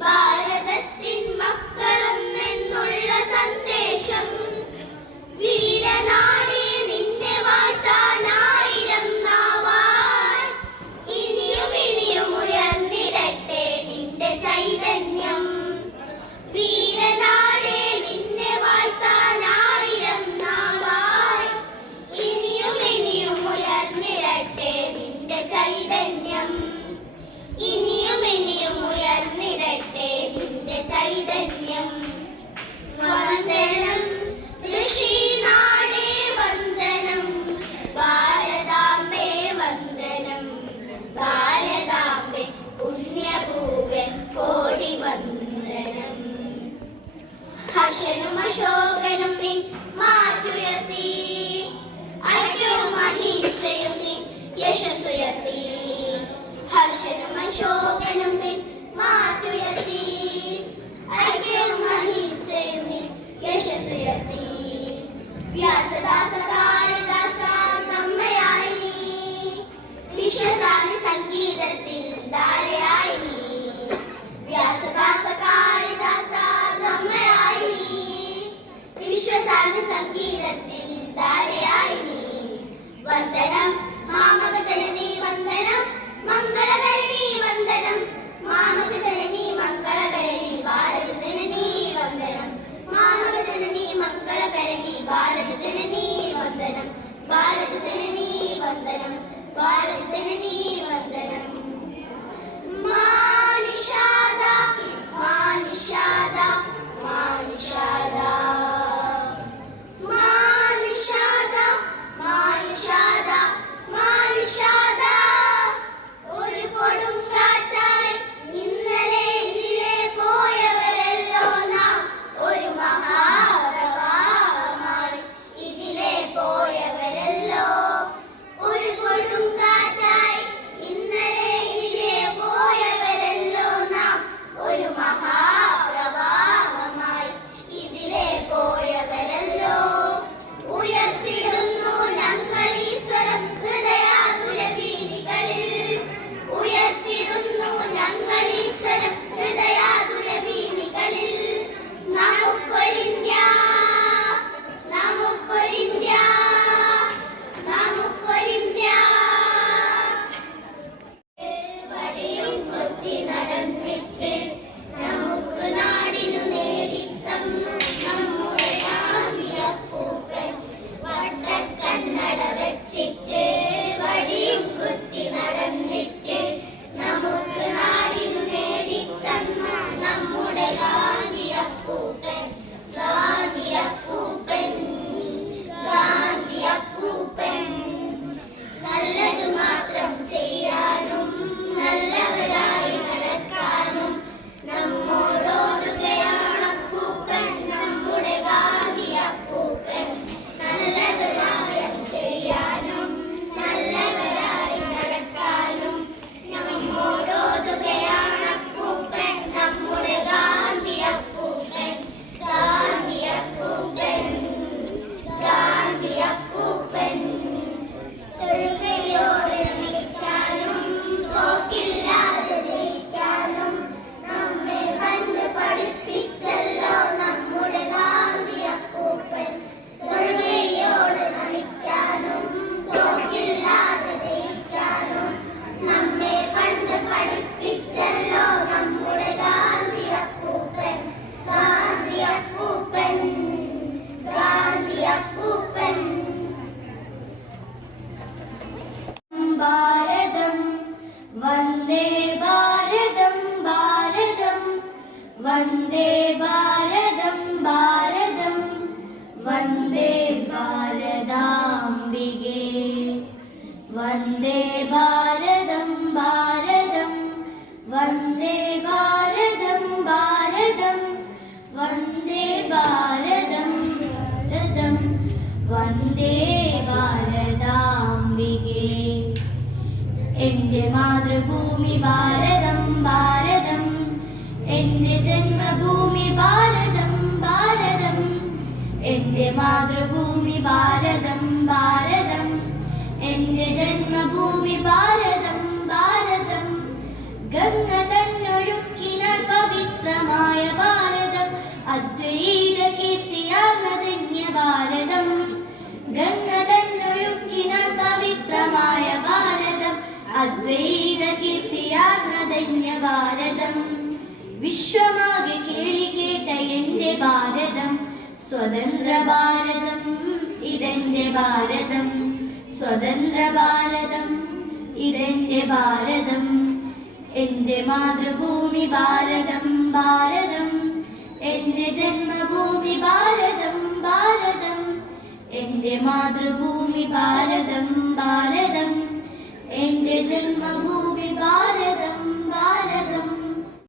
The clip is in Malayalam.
ഭാരതത്തിൻ മക്കളൊന്നെന്നുള്ള സന്ദേശം. വീരനാടേ നിന്നെ വാഴ്ത്താനായിരം നാവാൽ ഇനിയും ഇനിയും ഉയർന്നിടട്ടെ നിന്റെ ചൈതന്യം. വീരനാടേ നിന്നെ വാഴ്ത്താനായിരം നാവാൽ ഇനിയും ഇനിയും ഉയർന്നിടട്ടെ നിന്റെ ചൈതന്യം. ഇനിയും ഇനിയും ഉയർന്നിടട്ടെ നിന്റെ ചൈതന്യം. വന്ദനം ഋഷിനാടേ വന്ദനം, ഭാരതാംബേ വന്ദനം. ഭാരതാംബേ പുണ്യഭൂവൻ കോടി വന്ദനം. ഹർഷനും അശോകനും നിൻ മാറ്റുയർത്തി, ഐക്യവും അഹിംസയും നിൻ യശസ്സുയർത്തി. ഹർഷനും അശോകനും നിൻ മാറ്റുയർത്തി, ഐക്യവും അഹിംസയും നിൻ യശസ്സുയർത്തി. വ്യാസദാസ കാളിദാസ നമ്മയായി നീ, വിശ്വസാന്തി സംഗീതത്തിൽ ധാരയായി നീ. വ്യാസദാസ കാളിദാസ നമ്മയായി നീ, വിശ്വസാന്തി സംഗീതത്തിൽ ധാരയായി നീ. വന്ദനം മാമക ജനനീ വന്ദനം, മംഗളകരണീ വന്ദനം. മാമക ജനനീ മംഗളകരണീ ഭാരത ജനനീ വന്ദനം. മാമക ജനനീ മംഗളകരണീ ഭാരത ജനനീ വന്ദനം. ഭാരത ജനനീ വന്ദനം. ഭാരത ജനനീ വന്ദനം. മാനിഷാദ മാനിഷാദ മാനിഷാദ മാനിഷാദ മാനിഷാദ മാനിഷാദ. ഒരു കൊടുങ്കാറ്റായി ഇന്നലെ ഇതിലെ പോയവരല്ലോ നാം, ഒരു മഹാപ്രവാഹമായി ഇതിലെ പോയവരല്ലോ. ഒരു കൊടുങ്കാറ്റായി ഇന്നലെ ഇതിലെ പോയവരല്ലോ നാം, ഒരു മഹാപ്രവാഹമായി ഇതിലെ പോയവരല്ലോ. ഉയർത്തിടുന്നു ഞങ്ങൾ ഈശ്വരം ഹൃദയാതുര വീതികളിൽ, ഉയർത്തിടുന്നു ഞങ്ങൾ ഈശ്വരം ഹൃദയാതുര വീതികളിൽ. നമുക്കൊരിന്ത്യ നമുക്കൊരിന്ത്യ നമുക്കൊരിന്ത്യ. വടിയും കൊത്തി നടന്നിട്ട് നമുക്ക് നാടിനു നേടിത്തന്നു നമ്മുടെ ഗാന്ധിയപ്പൂപ്പൻ. വട്ടക്കണ്ണട വെച്ചിട്ട് വടിയും കുത്തി നടന്നിട്ട് നമുക്ക് നാടിനു നേടിത്തന്നു നമ്മുടെ ഗാന്ധിയപ്പൂപ്പൻ. ഗാന്ധിയപ്പൂപ്പൻ ഗാന്ധിയപ്പൂപ്പൻ. നല്ലത് മാത്രം ചെയ്യാനും നല്ലവരായി നടക്കാനും നമ്മോടോതുകയാണപ്പൂപ്പൻ നമ്മുടെ ഗാന്ധിയപ്പൂപ്പൻ. നല്ലത് മാത്രം ചെയ്യാനും നല്ലവരായി നടക്കാനും നമ്മോടോതുകയാണപ്പൂപ്പൻ നമ്മുടെ ഗാന്ധിയപ്പൂപ്പൻ. ഗാന്ധിയപ്പൂപ്പൻ ഗാന്ധിയപ്പൂപ്പൻ. തൊഴുകയോടെ നമിക്കാനും തോക്കില്ലാതെ ജയിക്കാനും നമ്മെ പണ്ട് പഠിപ്പിച്ചല്ലോ നമ്മുടെ ഗാന്ധിയപ്പൂപ്പൻ. തൊഴുകയോടെ നമിക്കാനും തോക്കില്ലാതെ ജയിക്കാനും നമ്മെ പണ്ട് പഠിപ്പിച്ചല്ലോ നമ്മുടെ ഗാന്ധിയപ്പൂപ്പൻ. ഗാന്ധിയപ്പൂപ്പൻ ഗാന്ധിയപ്പൂപ്പൻ. ഭാരതം വന്ദേ ഭാരതം ഭാരതം വന്ദേ ഭാരതം ഭാരതം വന്ദേ ഭാരതാംബികേ. വന്ദേ ഭാരതം ഭാരതം വന്ദേ ഭാരതം ഭാരതം വന്ദേ ഭാരതം ഭാരതം വന്ദേ ഭാരതാംബികേ. എന്റെ മാതൃഭൂമി ഭാരതം ഭാരതം, എന്റെ ജന്മഭൂമി ഭാരതം ഭാരതം. എന്റെ മാതൃഭൂമി ഭാരതം ഭാരതം, എന്റെ ജന്മഭൂമി ഭാരതം ഭാരതം. ഗംഗ തന്നൊഴുക്കിനാൽ പവിത്ര അദ്വൈത കീർത്തിയാർന്ന ധന്യ ഭാരതം. ഗംഗ തന്നൊഴുക്കിനാൽ പവിത്രമായ ഭാരതം. അദ്വൈത കീർത്തിയാർന്ന ധന്യ ഭാരതം. വിശ്വമാകെ കേളി കേട്ട എന്റെ ഭാരതം. സ്വതന്ത്ര ഭാരതം ഇതെന്റെ ഭാരതം. സ്വതന്ത്ര ഭാരതം ഇതെന്റെ ഭാരതം. എന്റെ മാതൃഭൂമി ഭാരതം ഭാരതം. എന്റെ ജന്മഭൂമി ഭാരതം ഭാരതം. എന്റെ മാതൃഭൂമി ഭാരതം ഭാരതം. എന്റെ ജന്മഭൂമി ഭാരതം ഭാരതം.